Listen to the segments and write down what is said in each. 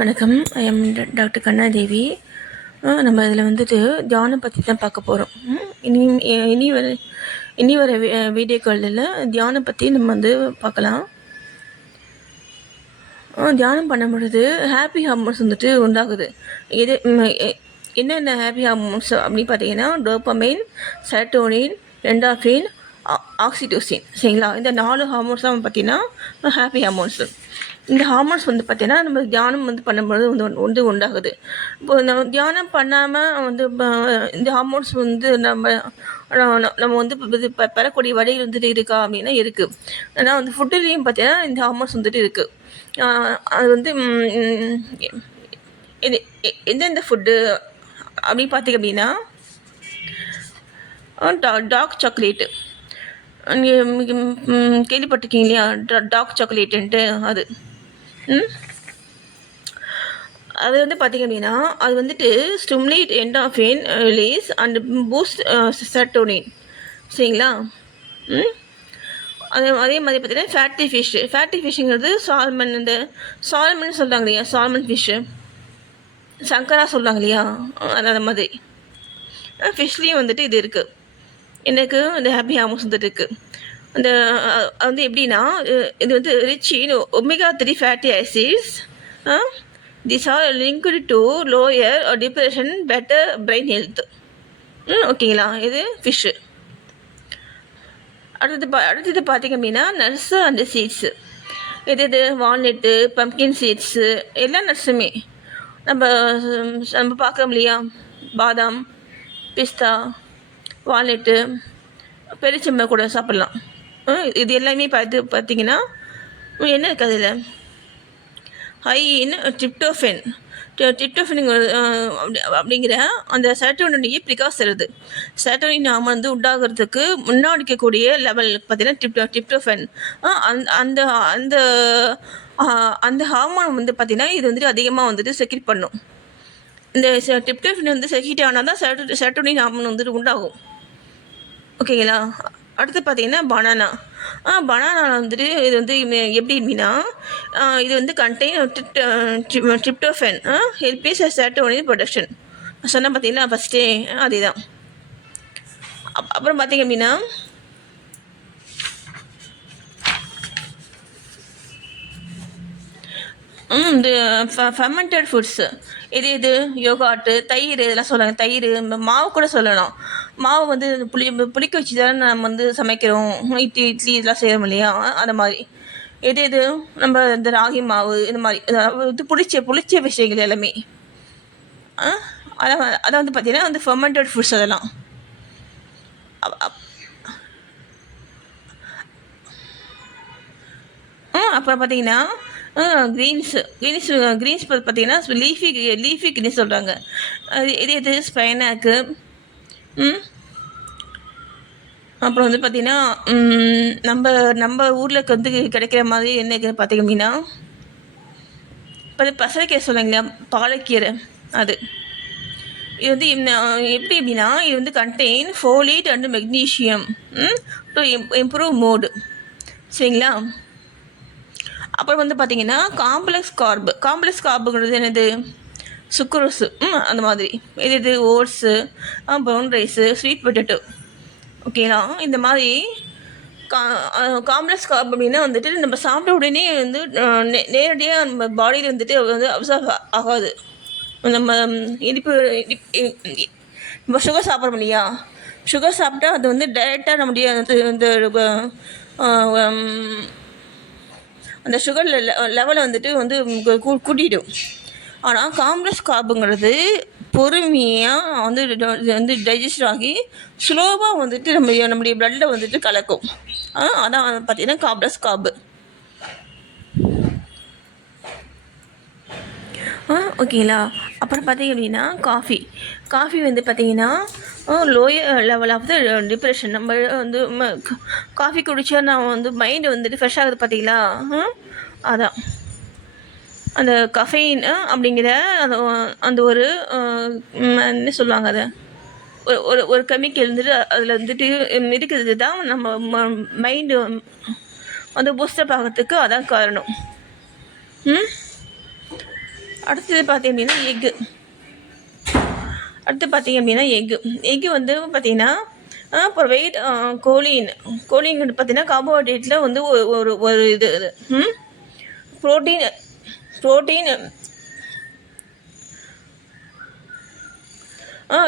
வணக்கம். I am doctor Kannadevi. நம்ம இதில் வந்துட்டு தியானம் பற்றி தான் பார்க்க போகிறோம். இனி இனி வர இனி வர வீடியோக்களில் தியானம் பற்றி நம்ம வந்து பார்க்கலாம். தியானம் பண்ணும் பொழுது ஹாப்பி ஹார்மோன்ஸ் வந்துட்டு உண்டாகுது. இது என்னென்ன ஹாப்பி ஹார்மோன்ஸ் அப்படின்னு பார்த்தீங்கன்னா டோபமைன், செரோட்டோனின், என்டார்ஃபின், ஆக்சிடோசின். சரிங்களா? இந்த 4 ஹார்மோன்ஸ் தான் பார்த்தீங்கன்னா ஹாப்பி ஹார்மோன்ஸு. இந்த ஹார்மோன்ஸ் வந்து பார்த்தீங்கன்னா நம்ம தியானம் வந்து பண்ணும்பொழுது வந்து உண்டாகுது. இப்போ நம்ம தியானம் பண்ணாமல் வந்து இந்த ஹார்மோன்ஸ் வந்து நம்ம வந்து பெறக்கூடிய வழியில் வந்துட்டு இருக்கா அப்படின்னா இருக்குது. ஏன்னா வந்து ஃபுட்டுலேயும் பார்த்தீங்கன்னா இந்த ஹார்மோன்ஸ் வந்துட்டு இருக்குது. அது வந்து இது எந்தெந்த ஃபுட்டு அப்படின்னு பார்த்தீங்க அப்படின்னா டார்க் சாக்லேட்டு. நீங்கள் கேள்விப்பட்டிருக்கீங்க இல்லையா? டார்க் சாக்லேட்டுன்ட்டு. அது வந்து பார்த்திங்க அப்படின்னா அது வந்துட்டு stimulate endorphin release and boost serotonin. சரிங்களா? அதே மாதிரி பார்த்தீங்கன்னா ஃபேட்டி ஃபிஷ்ஷுங்கிறது சால்மன். இந்த சால்மன் சொல்கிறாங்க இல்லையா? சால்மன் ஃபிஷ்ஷு சங்கரா சொல்கிறாங்க இல்லையா? அந்த மாதிரி ஃபிஷ்லேயும் வந்துட்டு இது இருக்குது. எனக்கு இந்த ஹாப்பி ஹார்மோன்ஸ் வந்துட்டு இருக்குது. அந்த வந்து எப்படின்னா இது வந்து rich in omega 3 fatty acids. This R linked to lower depression, better brain health. ஓகேங்களா? இது ஃபிஷ்ஷு. அடுத்தது பார்த்திங்க அப்படின்னா நட்ஸு அண்டு சீட்ஸு. இது வால்நட்டு, பம்கின் சீட்ஸு, எல்லா நட்ஸுமே நம்ம பார்க்குறோம் இல்லையா? பாதாம், பிஸ்தா, வால்நட்டு, பெருச்செம்மை கூட சாப்பிட்லாம். இது எல்லாமே பார்த்திங்கன்னா என்ன இருக்குது அதில்? ஹை இன் ட்ரிப்டோஃபன் அப்படிங்கிற அந்த செரோட்டோனின் பிரிகாஸ் தருது. செரோட்டோனின் நாம் வந்து உண்டாகிறதுக்கு முன்னாடிக்கக்கூடிய லெவல் பார்த்திங்கன்னா ட்ரிப்டோஃபன். அந்த அந்த அந்த ஹார்மோன் வந்து பார்த்திங்கன்னா இது வந்துட்டு அதிகமாக வந்துட்டு செக்ரீட் பண்ணும். இந்த ட்ரிப்டோஃபன் வந்து செக்ரீட் ஆனால் தான் செரோட்டோனின் ஹார்மோன் வந்துட்டு உண்டாகும். ஓகேங்களா? அடுத்து பார்த்திங்கன்னா பனானா வந்துட்டு இது வந்து எப்படி அப்படின்னா இது வந்து கண்டெயின் ட்ரிப்டோஃபன் ஹெல்பிஸ் செரோட்டோனின் ப்ரொடக்ஷன். சொன்னால் பார்த்தீங்கன்னா ஃபஸ்ட்டே அதே தான். அப்புறம் பார்த்திங்க அப்படின்னா இந்த ஃபெர்மெண்டட் ஃபுட்ஸு இது யோகாட்டு, தயிர், இதெல்லாம் சொல்லலாம். தயிர், மாவு கூட சொல்லலாம். மாவு வந்து புளிக்க வச்சு தானே நம்ம வந்து சமைக்கிறோம். இட்லி இதெல்லாம் செய்கிறோம் இல்லையா? அந்த மாதிரி இது நம்ம இந்த ராகி மாவு, இந்த மாதிரி இது புளிச்ச விஷயங்கள் எல்லாமே அதை வந்து பார்த்திங்கன்னா அந்த ஃபெர்மெண்டட் ஃபுட்ஸ் அதெல்லாம். அப்புறம் பார்த்திங்கன்னா கிரீன்ஸ் பார்த்தீங்கன்னா லீஃபி கிரீன்ஸ் சொல்கிறாங்க. இது ஸ்பைனாக்கு. அப்புறம் வந்து பார்த்திங்கன்னா நம்ம ஊரில் வந்து கிடைக்கிற மாதிரி என்ன இருக்குதுன்னு பார்த்திங்க அப்படின்னா இப்போ பசலைக்கீரை சொல்லுங்களா? பாலக்கீரை. அது இது வந்து எப்படி அப்படின்னா இது வந்து contain folate and magnesium to improve mood. சரிங்களா? அப்புறம் வந்து பார்த்திங்கன்னா காம்ப்ளெக்ஸ் கார்புங்கிறது என்னது? சுக்ரோஸு. அந்த மாதிரி இது oats, brown rice, sweet potato. ஓகேங்களா? இந்த மாதிரி காம்ப்ளெக்ஸ் கார்ப் அப்படின்னா வந்துட்டு நம்ம சாப்பிட்ட உடனே வந்து நேரடியாக நம்ம பாடியில் வந்துட்டு வந்து அப்சர்வ் ஆகாது. நம்ம நம்ம சுகர் சாப்பிட்றோம் இல்லையா? சுகர் சாப்பிட்டா அது வந்து டைரெக்டாக நம்முடைய அந்த சுகர் லெவலை வந்துட்டு வந்து கூட்டிடும். ஆனால் காம்ப்ளெக்ஸ் கார்புங்கிறது பொறுமையாக வந்து டைஜஸ்ட் ஆகி ஸ்லோவாக வந்துட்டு நம்முடைய பிளட்டில் வந்துட்டு கலக்கும். அதான் பார்த்திங்கன்னா காம்ப்ளெக்ஸ் கார்பு. ஓகேங்களா? அப்புறம் பார்த்திங்க அப்படின்னா காஃபி வந்து பார்த்திங்கன்னா lower level of the depression. நம்ம வந்து காஃபி குடித்தா நான் வந்து மைண்டு வந்துட்டு ஃப்ரெஷ் ஆகுது பார்த்திங்களா? அதான் அந்த கஃபைன் அப்படிங்கிற அந்த ஒரு என்ன சொல்லுவாங்க, அதை ஒரு கெமிக்கல் இருந்துட்டு அதில் வந்துட்டு இருக்கிறது தான் நம்ம மைண்டு வந்து பூஸ்டப் ஆகிறதுக்கு அதான் காரணம். அடுத்தது பார்த்தீங்க அப்படின்னா எக்கு வந்து பார்த்திங்கன்னா இப்போ வெயிட் கோழின்னு பார்த்திங்கன்னா கார்போஹைட்ரேட்டில் வந்து ஒரு ஒரு இது ப்ரோட்டீன்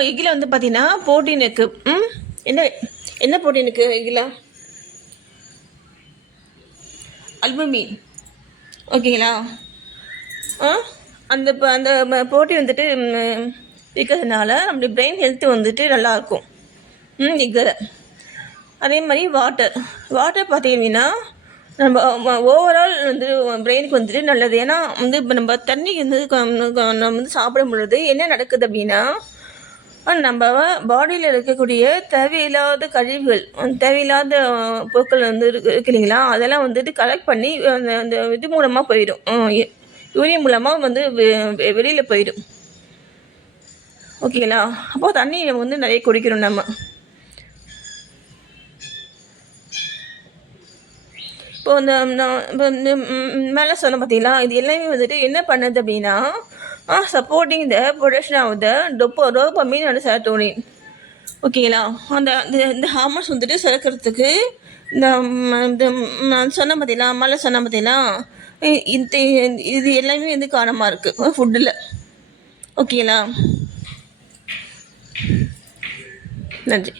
எக்கில் வந்து பார்த்திங்கன்னா ப்ரோட்டீன் இருக்குது. என்ன என்ன ப்ரோட்டீன் இருக்குது எக்கில்? அல்புமின். ஓகேங்களா? அந்த அந்த ப்ரோட்டீன் வந்துட்டு இருக்கிறதுனால நம்மளுடைய பிரெயின் ஹெல்த்து வந்துட்டு நல்லாயிருக்கும் இதில். அதே மாதிரி வாட்டர் பார்த்தீங்கன்னா நம்ம ஓவரால் வந்து பிரெயினுக்கு வந்துட்டு நல்லது. ஏன்னா வந்து இப்போ நம்ம தண்ணி வந்து நம்ம வந்து சாப்பிடும் பொழுது என்ன நடக்குது அப்படின்னா, நம்ம பாடியில் இருக்கக்கூடிய தேவையில்லாத கழிவுகள், தேவையில்லாத பொருட்கள் வந்து இருக்கு இல்லைங்களா, அதெல்லாம் வந்துட்டு கலெக்ட் பண்ணி அந்த இது மூலமாக போயிடும், யூரின் மூலமாக வந்து வெளியில் போயிடும். ஓகேங்களா? அப்போது தண்ணி வந்து நிறைய குடிக்கணும் நம்ம. இப்போ இந்த மேலே சொன்ன பார்த்தீங்களா, இது எல்லாமே வந்துட்டு என்ன பண்ணுது அப்படின்னா, supporting the production of the dopamine and serotonin. ஓகேங்களா? இந்த ஹார்மோன்ஸ் வந்துட்டு சுரக்கிறதுக்கு நான் சொன்ன பார்த்தீங்களா, மேலே சொன்ன பார்த்தீங்களா, இது எல்லாமே வந்து காரணமாக இருக்குது ஃபுட்டில். ஓகேங்களா? நன்றி.